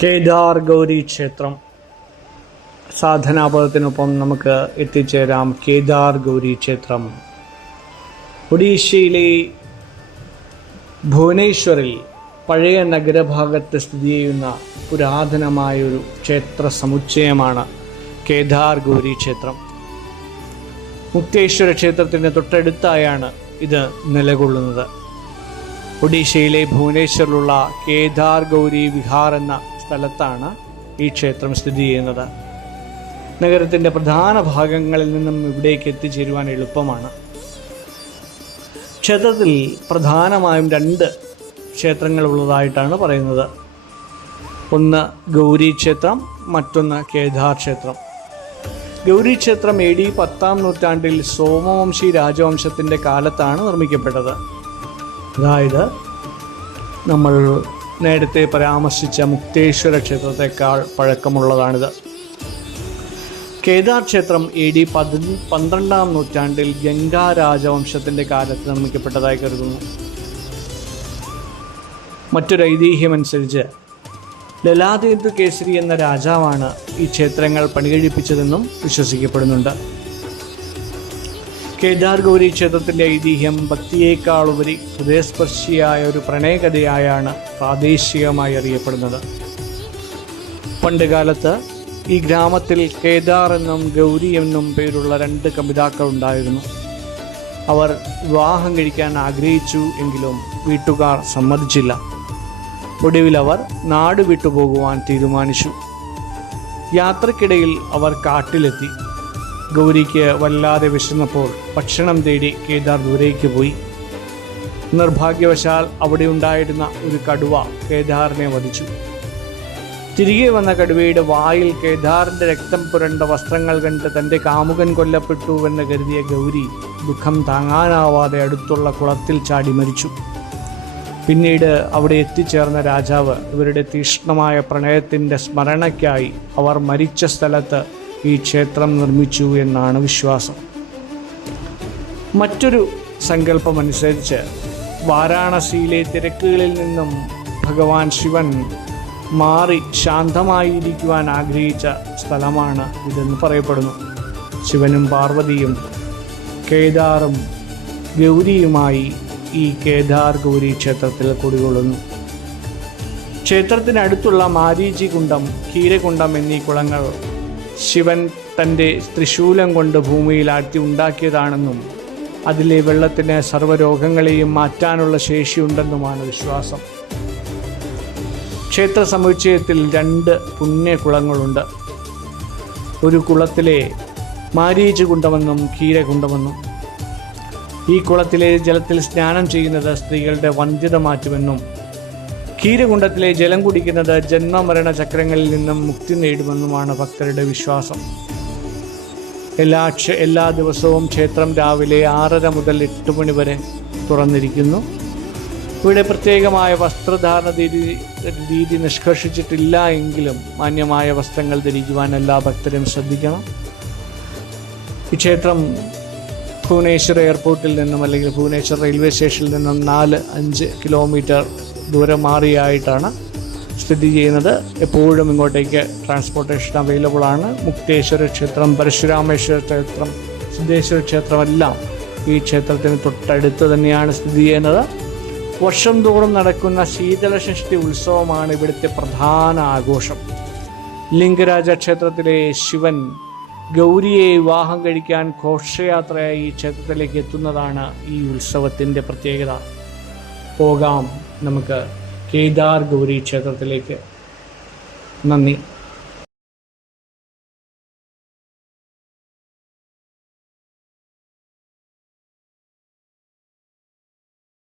കേദാർ ഗൗരി ക്ഷേത്രം സാധനാപദത്തിനൊപ്പം നമുക്ക് എത്തിച്ചേരാം. കേദാർ ഗൗരി ക്ഷേത്രം ഒഡീഷയിലെ ഭുവനേശ്വറിൽ പഴയ നഗരഭാഗത്ത് സ്ഥിതി ചെയ്യുന്ന പുരാതനമായൊരു ക്ഷേത്ര സമുച്ചയമാണ് കേദാർ ഗൗരി ക്ഷേത്രം. മുക്തേശ്വര ക്ഷേത്രത്തിന് തൊട്ടടുത്തായാണ് ഇത് നിലകൊള്ളുന്നത്. ഒഡീഷയിലെ ഭുവനേശ്വറിലുള്ള കേദാർ ഗൗരി വിഹാർ എന്ന സ്ഥലത്താണ് ഈ ക്ഷേത്രം സ്ഥിതി ചെയ്യുന്നത്. നഗരത്തിൻ്റെ പ്രധാന ഭാഗങ്ങളിൽ നിന്നും ഇവിടേക്ക് എത്തിച്ചേരുവാൻ എളുപ്പമാണ്. ക്ഷേത്രത്തിൽ പ്രധാനമായും 2 ക്ഷേത്രങ്ങൾ ഉള്ളതായിട്ടാണ് പറയുന്നത്. ഒന്ന് ഗൗരി ക്ഷേത്രം, മറ്റൊന്ന് കേദാർ ക്ഷേത്രം. ഗൗരി ക്ഷേത്രം AD 10-ാം നൂറ്റാണ്ടിൽ സോമവംശി രാജവംശത്തിൻ്റെ കാലത്താണ് നിർമ്മിക്കപ്പെട്ടത്. അതായത് നമ്മൾ നേരത്തെ പരാമർശിച്ച മുക്തേശ്വര ക്ഷേത്രത്തെക്കാൾ പഴക്കമുള്ളതാണിത്. കേദാർ ക്ഷേത്രം AD 12-ാം നൂറ്റാണ്ടിൽ ഗംഗാ രാജവംശത്തിൻ്റെ കാലത്ത് നിർമ്മിക്കപ്പെട്ടതായി കരുതുന്നു. മറ്റൊരു ഐതിഹ്യമനുസരിച്ച് ലലാദേന്ദു കേസരി എന്ന രാജാവാണ് ഈ ക്ഷേത്രങ്ങൾ പണികഴിപ്പിച്ചതെന്നും വിശ്വസിക്കപ്പെടുന്നുണ്ട്. കേദാർ ഗൗരി ക്ഷേത്രത്തിൻ്റെ ഐതിഹ്യം ഭക്തിയേക്കാളുപരി ഹൃദയസ്പർശിയായ ഒരു പ്രണയകഥയായാണ് പ്രാദേശികമായി അറിയപ്പെടുന്നത്. പണ്ടുകാലത്ത് ഈ ഗ്രാമത്തിൽ കേദാർ എന്നും ഗൗരി എന്നും പേരുള്ള 2 കപിതാക്കൾ ഉണ്ടായിരുന്നു. അവർ വിവാഹം കഴിക്കാൻ ആഗ്രഹിച്ചു എങ്കിലും വീട്ടുകാർ സമ്മതിച്ചില്ല. ഒടുവിൽ അവർ നാട് വിട്ടുപോകുവാൻ തീരുമാനിച്ചു. യാത്രക്കിടയിൽ അവർ കാട്ടിലെത്തി. ഗൗരിക്ക് വല്ലാതെ വിശന്നപ്പോൾ ഭക്ഷണം തേടി കേദാർ ദൂരേക്ക് പോയി. നിർഭാഗ്യവശാൽ അവിടെ ഉണ്ടായിരുന്ന ഒരു കടുവ കേദാറിനെ വധിച്ചു. തിരികെ വന്ന കടുവയുടെ വായിൽ കേദാറിൻ്റെ രക്തം പുരണ്ട വസ്ത്രങ്ങൾ കണ്ട് തൻ്റെ കാമുകൻ കൊല്ലപ്പെട്ടുവെന്ന് കരുതിയ ഗൗരി ദുഃഖം താങ്ങാനാവാതെ അടുത്തുള്ള കുളത്തിൽ ചാടി മരിച്ചു. പിന്നീട് അവിടെ എത്തിച്ചേർന്ന രാജാവ് ഇവരുടെ തീക്ഷ്ണമായ പ്രണയത്തിൻ്റെ സ്മരണയ്ക്കായി അവർ മരിച്ച സ്ഥലത്ത് ഈ ക്ഷേത്രം നിർമ്മിച്ചു എന്നാണ് വിശ്വാസം. മറ്റൊരു സങ്കല്പമനുസരിച്ച് വാരാണസിയിലെ തിരക്കുകളിൽ നിന്നും ഭഗവാൻ ശിവൻ മാറി ശാന്തമായിരിക്കുവാൻ ആഗ്രഹിച്ച സ്ഥലമാണ് ഇതെന്ന് പറയപ്പെടുന്നു. ശിവനും പാർവതിയും കേദാറും ഗൗരിയുമായി ഈ കേദാർ ഗൗരി ക്ഷേത്രത്തിൽ കുടികൊള്ളുന്നു. ക്ഷേത്രത്തിനടുത്തുള്ള മാരീചി കുണ്ടം, കീരകുണ്ടം എന്നീ കുളങ്ങൾ ശിവൻ തൻ്റെ ത്രിശൂലം കൊണ്ട് ഭൂമിയിലാഴ്ത്തി ഉണ്ടാക്കിയതാണെന്നും അതിലെ വെള്ളത്തിന് സർവ്വരോഗങ്ങളെയും മാറ്റാനുള്ള ശേഷിയുണ്ടെന്നുമാണ് വിശ്വാസം. ക്ഷേത്ര സമുച്ചയത്തിൽ 2 പുണ്യകുളങ്ങളുണ്ട്. ഒരു കുളത്തിലെ മാരീചി കുണ്ടമെന്നും കീരകുണ്ടമെന്നും. ഈ കുളത്തിലെ ജലത്തിൽ സ്നാനം ചെയ്യുന്നത് സ്ത്രീകളുടെ വന്ധ്യത മാറ്റുമെന്നും കീരകുണ്ടത്തിലെ ജലം കുടിക്കുന്നത് ജന്മമരണ ചക്രങ്ങളിൽ നിന്നും മുക്തി നേടുമെന്നുമാണ് ഭക്തരുടെ വിശ്വാസം. എല്ലാ ദിവസവും ക്ഷേത്രം രാവിലെ 6:30 മുതൽ 8 മണി വരെ തുറന്നിരിക്കുന്നു. ഇവിടെ പ്രത്യേകമായ വസ്ത്രധാരണ രീതി നിഷ്കർഷിച്ചിട്ടില്ല എങ്കിലും മാന്യമായ വസ്ത്രങ്ങൾ ധരിക്കുവാൻ എല്ലാ ഭക്തരും ശ്രദ്ധിക്കണം. ഈ ക്ഷേത്രം ഭുവനേശ്വർ എയർപോർട്ടിൽ നിന്നും അല്ലെങ്കിൽ ഭുവനേശ്വർ റെയിൽവേ സ്റ്റേഷനിൽ നിന്നും 4-5 കിലോമീറ്റർ ദൂരം മാറിയായിട്ടാണ് സ്ഥിതി ചെയ്യുന്നത്. എപ്പോഴും ഇങ്ങോട്ടേക്ക് ട്രാൻസ്പോർട്ടേഷൻ അവൈലബിൾ ആണ്. മുക്തേശ്വര ക്ഷേത്രം, പരശുരാമേശ്വര ക്ഷേത്രം, സിദ്ധേശ്വര ക്ഷേത്രമെല്ലാം ഈ ക്ഷേത്രത്തിന് തൊട്ടടുത്ത് തന്നെയാണ് സ്ഥിതി ചെയ്യുന്നത്. വർഷം തോറും നടക്കുന്ന ശീതളഷഷ്ഠി ഉത്സവമാണ് ഇവിടുത്തെ പ്രധാന ആഘോഷം. ലിംഗരാജ ക്ഷേത്രത്തിലെ ശിവൻ ഗൗരിയെ വിവാഹം കഴിക്കാൻ ഘോഷയാത്രയായി ഈ ക്ഷേത്രത്തിലേക്ക് എത്തുന്നതാണ് ഈ ഉത്സവത്തിൻ്റെ പ്രത്യേകത. പോകാം നമുക്ക് കേദാർ ഗൗരി ക്ഷേത്രത്തിലേക്ക്. നന്ദി.